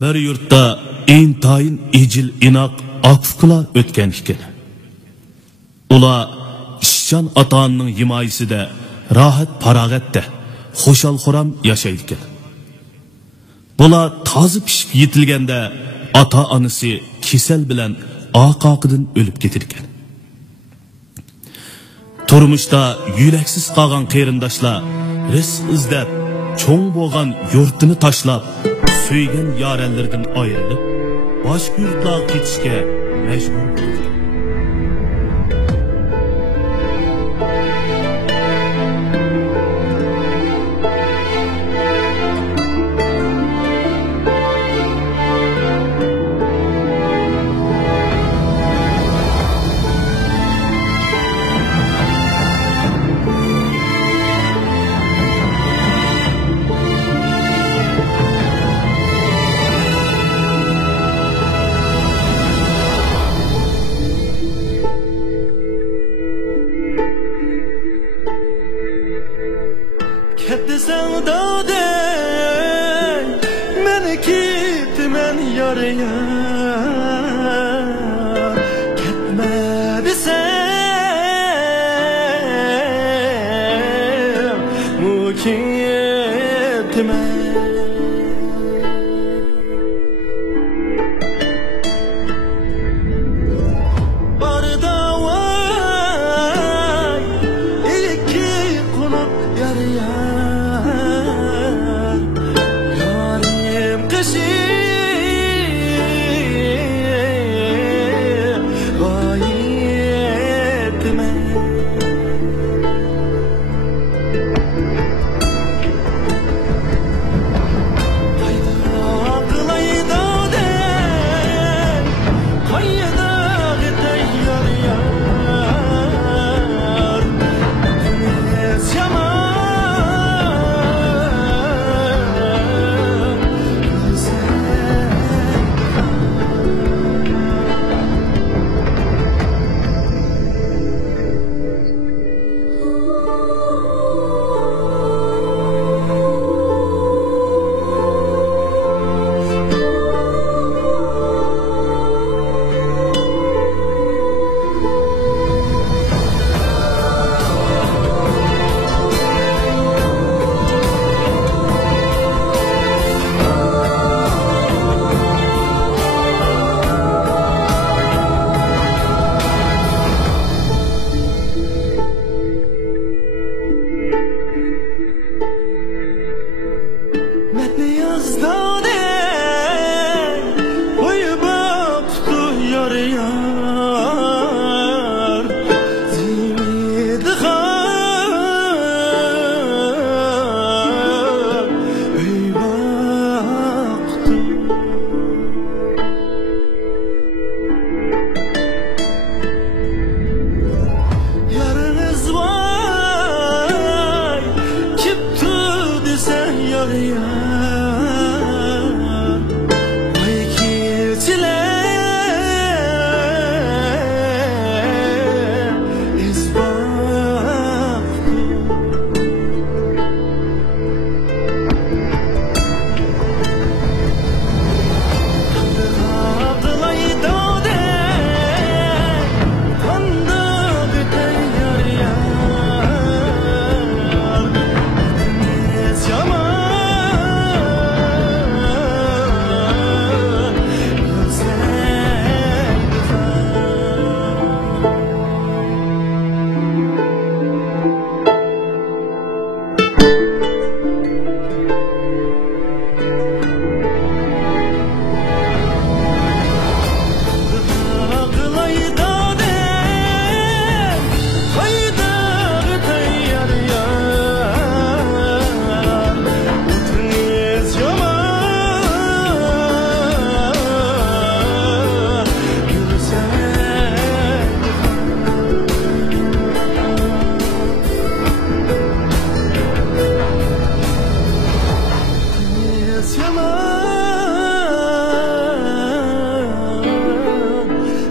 Bir yurtda intayin icil inoq akfqılar o'tgan ekan. Ular ishchan ota-onaning himoyasida rohat farog'atda xushal-xuram yashaydi ekan. Bular tozi pishib yetilganda ota-onasi kasal bilan oqoqidan o'lib ketar ekan. Turmuşda yüleksiz qolgan qarindoshlar rizq izlab, cho'ng bo'lgan yurtini tashlab, suygan yoranlardan ayrilib, boshqa yurtlarga ketishga majbur bo'ldi. Ketsen dağda beni gitmen yarıya Ketme desem bu gitme Barda vay iki konak yarıya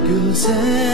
Gülsen